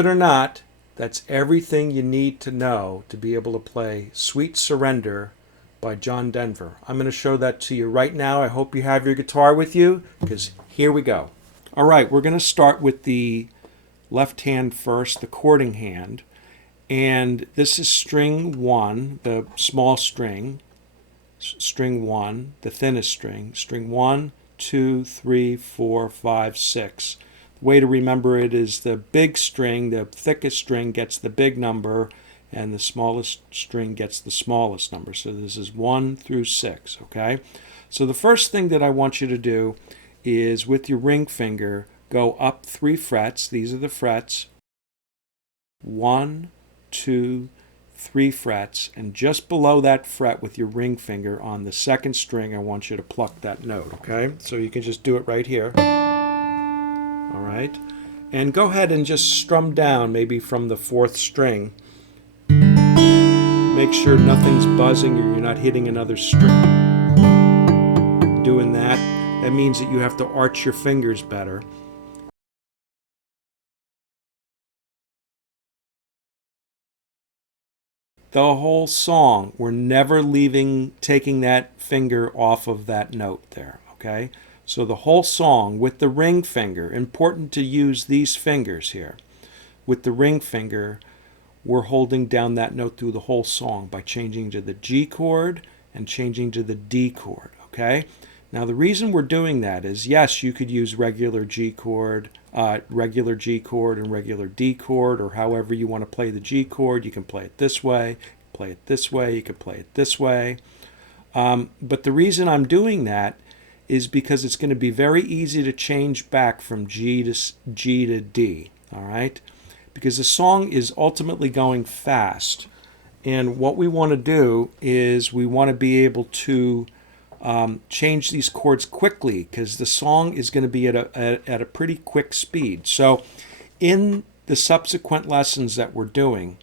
it or not, that's everything you need to know to be able to play Sweet Surrender by John Denver. I'm going to show that to you right now. I hope you have your guitar with you, because here we go. All right, we're going to start with the left hand first, the chording hand. And this is string 1, the small string, string 1, the thinnest string, string 1, 2, 3, 4, 5, 6. The way to remember it is the big string, the thickest string gets the big number, and the smallest string gets the smallest number. So this is 1 through 6, okay? So the first thing that I want you to do is with your ring finger, go up 3 frets. These are the frets. 1, 2, 3 frets, and just below that fret with your ring finger on the second string, I want you to pluck that note, okay? So you can just do it right here. All right? And go ahead and just strum down maybe from the 4th string. Make sure nothing's buzzing or you're not hitting another string. Doing that, that means that you have to arch your fingers better. The whole song, we're never taking that finger off of that note there, okay? So the whole song with the ring finger, important to use these fingers here. With the ring finger, we're holding down that note through the whole song by changing to the G chord and changing to the D chord, okay? Now the reason we're doing that is, yes, you could use regular G chord and regular D chord, or however you want to play the G chord. You can play it this way, play it this way, you can play it this way. But the reason I'm doing that is because it's going to be very easy to change back from G to D, all right? Because the song is ultimately going fast. And what we want to do is we want to be able to change these chords quickly, because the song is going to be at a pretty quick speed. So in the subsequent lessons that we're doing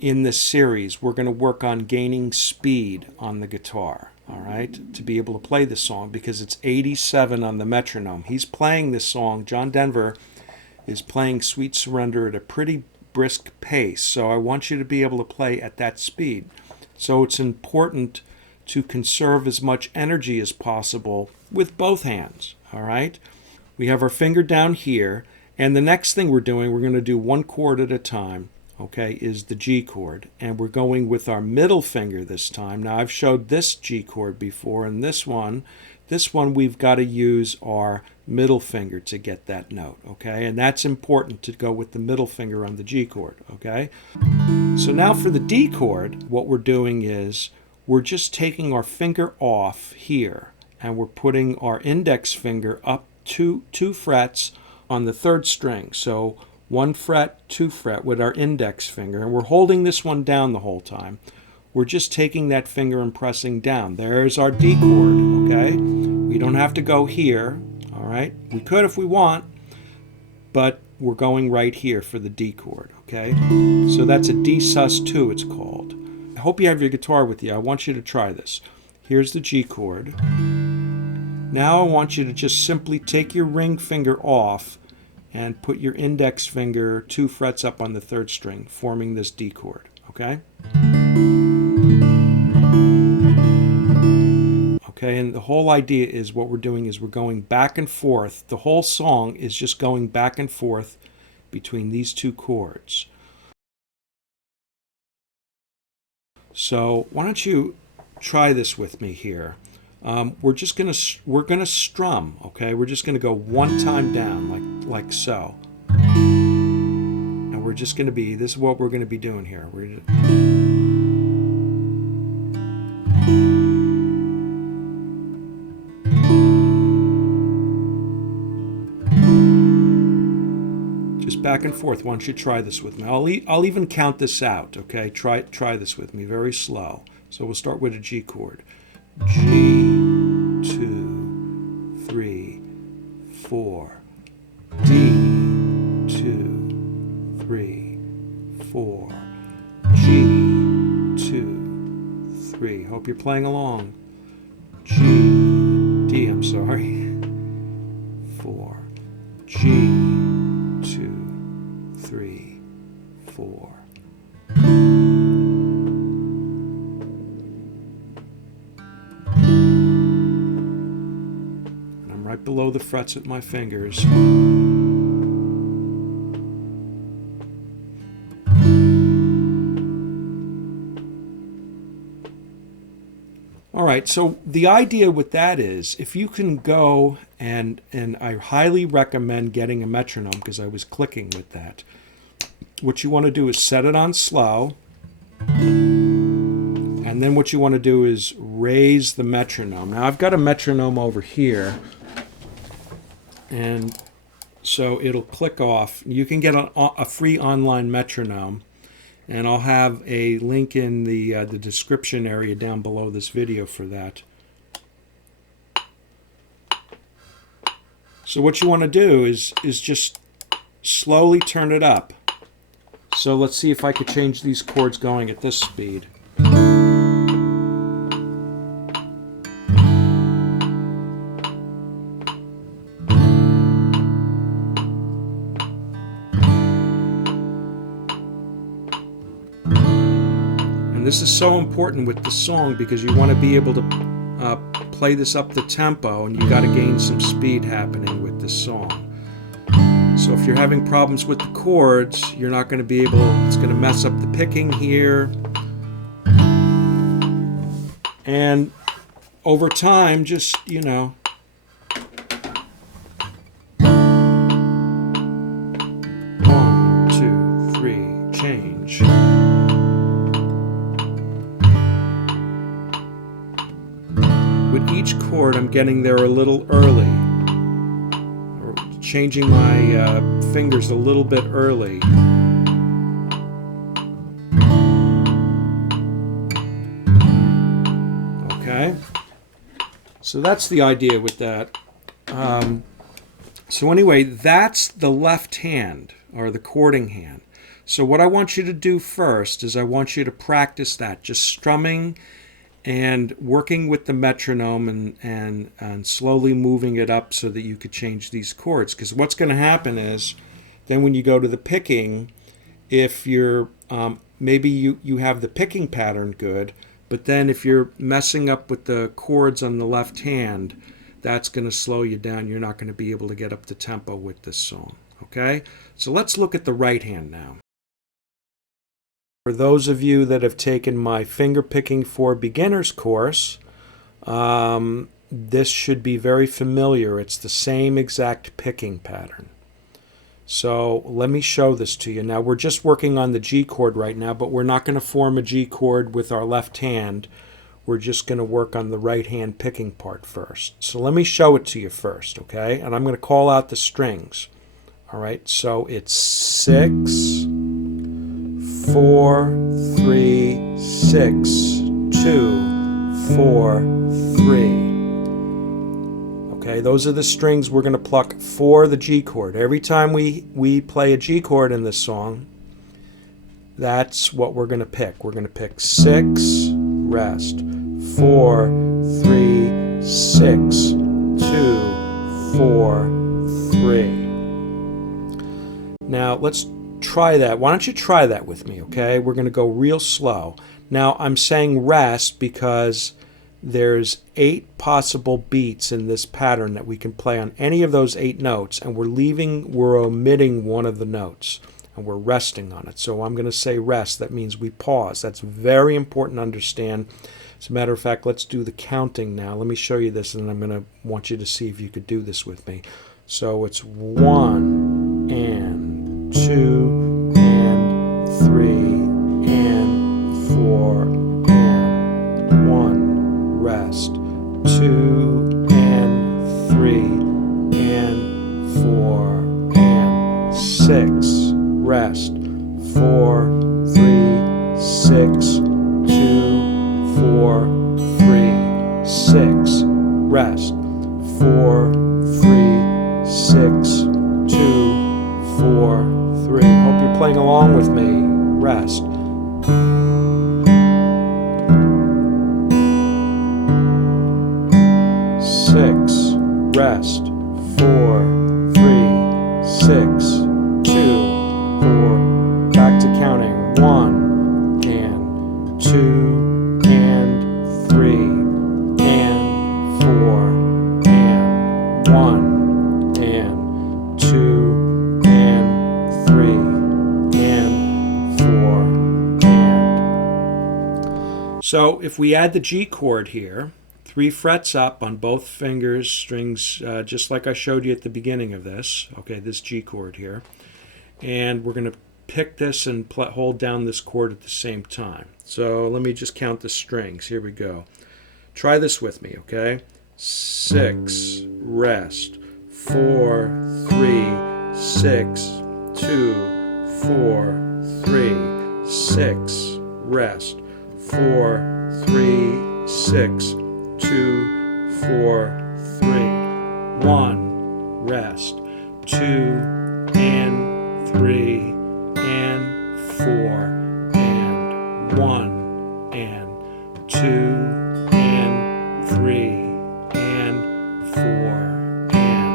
in this series, we're going to work on gaining speed on the guitar, all right, to be able to play this song, because it's 87 on the metronome. He's playing this song, John Denver is playing Sweet Surrender at a pretty brisk pace. So I want you to be able to play at that speed. So it's important to conserve as much energy as possible with both hands, all right? We have our finger down here, and the next thing we're doing, we're going to do one chord at a time, okay, is the G chord. And we're going with our middle finger this time. Now, I've showed this G chord before, and this one we've got to use our middle finger to get that note, okay? And that's important, to go with the middle finger on the G chord, okay? So now for the D chord, what we're doing is we're just taking our finger off here, and we're putting our index finger up 2 frets on the 3rd string. So 1 fret, 2 fret with our index finger, and we're holding this one down the whole time. We're just taking that finger and pressing down. There's our D chord, okay? We don't have to go here, all right? We could if we want, but we're going right here for the D chord, okay? So that's a D sus2, it's called. I hope you have your guitar with you. I want you to try this. Here's the G chord. Now I want you to just simply take your ring finger off and put your index finger 2 frets up on the 3rd string, forming this D chord, okay? Okay, and the whole idea is what we're doing is we're going back and forth. The whole song is just going back and forth between these 2 chords. So why don't you try this with me here? We're gonna strum, okay? We're just gonna go 1 time down, like so, and we're just gonna be. This is what we're gonna be doing here. Just back and forth. Why don't you try this with me? I'll even count this out, okay? Try this with me, very slow. So we'll start with a G chord. G, 2, 3, 4. D, 2, 3, 4. G, 2, 3. Hope you're playing along. G, D, I'm sorry. 4. G, 2, 3. right below the frets with my fingers. All right, so the idea with that is if you can go, and I highly recommend getting a metronome because I was clicking with that. What you want to do is set it on slow, and then what you want to do is raise the metronome. Now I've got a metronome over here, and so it'll click off. You can get a free online metronome, and I'll have a link in the description area down below this video for that. So what you want to do is just slowly turn it up. So let's see if I could change these chords going at this speed. And this is so important with the song because you want to be able to play this up the tempo, and you got to gain some speed happening with this song. So if you're having problems with the chords, you're not going to be able, it's going to mess up the picking here. And over time, just, you know, one, two, three, change. With each chord, I'm getting there a little early, or changing my fingers a little bit early. Okay, so that's the idea with that. So anyway, that's the left hand, or the chording hand. So what I want you to do first is I want you to practice that, just strumming and working with the metronome and slowly moving it up so that you could change these chords. Because what's going to happen is then when you go to the picking, if you're maybe you have the picking pattern good, but then if you're messing up with the chords on the left hand, that's going to slow you down. You're not going to be able to get up the tempo with this song. Okay, so let's look at the right hand now. For those of you that have taken my Fingerpicking for Beginners course, this should be very familiar. It's the same exact picking pattern. So let me show this to you. Now we're just working on the G chord right now, but we're not going to form a G chord with our left hand. We're just going to work on the right hand picking part first. So let me show it to you first, okay? And I'm going to call out the strings. All right, so it's 6, 4, 3, 6, 2, 4, 3. Okay, those are the strings we're going to pluck for the G chord. Every time we play a G chord in this song, that's what we're going to pick. We're going to pick 6, rest, 4, 3, 6, 2, 4, 3. Now let's try that. Why don't you try that with me, okay? We're going to go real slow. Now I'm saying rest because there's 8 possible beats in this pattern that we can play on any of those 8 notes, and we're omitting one of the notes, and we're resting on it. So I'm going to say rest. That means we pause. That's very important to understand. As a matter of fact, let's do the counting now. Let me show you this, and I'm going to want you to see if you could do this with me. So it's 1 and 2 and 3 and 4 and 1, rest, 2 and 3 and 4 and 6, rest, 4, 3, 6, 2, 4, 3, 6, rest, 4, 3, 6, 2, 4, 3. Hope you're playing along with me. Rest. Six, rest, 4, 3, 6, 2, 4. Back to counting. 1 and 2 and 3 and 4 and 1. So if we add the G chord here, 3 frets up on both fingers, strings, just like I showed you at the beginning of this. Okay, this G chord here. And we're going to pick this and hold down this chord at the same time. So let me just count the strings. Here we go. Try this with me, okay? 6, rest, 4, 3, 6, 2, 4, 3, 6, rest, 4, 3, 6, 2, 4, 3, 1, rest, 2, and 3, and 4, and 1, and 2, and 3, and 4, and...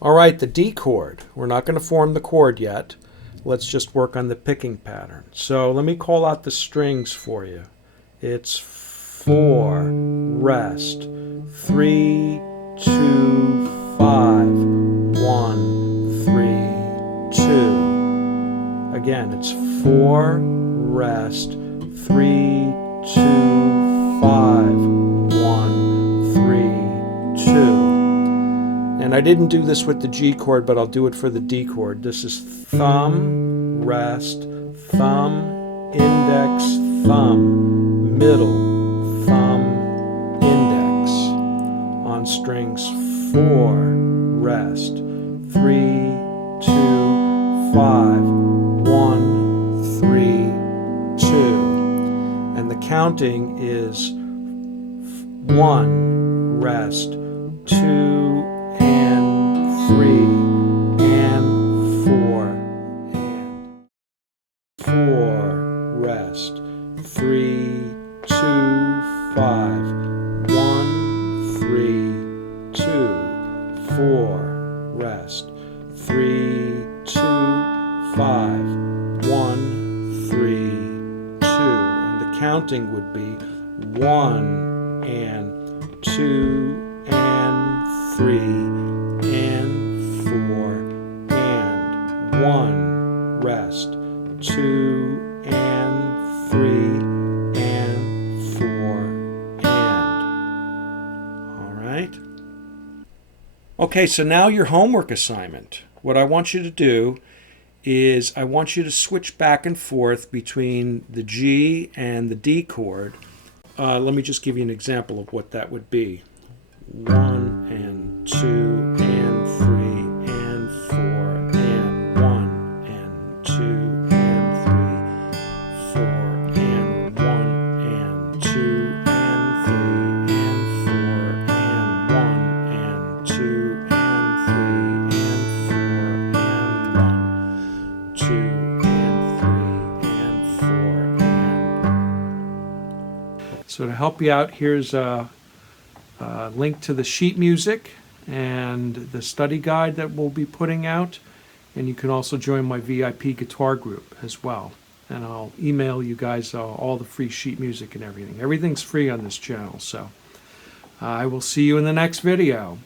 All right, the D chord. We're not going to form the chord yet. Let's just work on the picking pattern. So let me call out the strings for you. It's 4, rest, 3, 2, 5, 1, 3, 2. Again, it's 4, rest, 3, 2, 5, 1, 3, 2. And I didn't do this with the G chord, but I'll do it for the D chord. This is thumb, rest, thumb, index, thumb, middle, thumb, index. On strings 4, rest, 3, 2, 5, 1, 3, 2. And the counting is 1, rest, 2, and 3, and 4, and 4, rest, 3, 2, 5, 1, 3, 2, 4, rest, 3, 2, 5, 1, 3, 2. And the counting would be 1, and 2, and 3, and 4, and 1, rest, 2, and 3, and 4, and. All right? Okay, so now your homework assignment. What I want you to do is I want you to switch back and forth between the G and the D chord. Let me just give you an example of what that would be. 1 and 2 and 3 and 4 and 1 and 2 and 3, 4 and 1 and 2 and 3 and 4 and 1 and 2 and 3 and 4 and 1, 2 and 3 and 4 and... So to help you out, here's a link to the sheet music and the study guide that we'll be putting out. And you can also join my VIP guitar group as well. And I'll email you guys all the free sheet music and everything. Everything's free on this channel. So I will see you in the next video.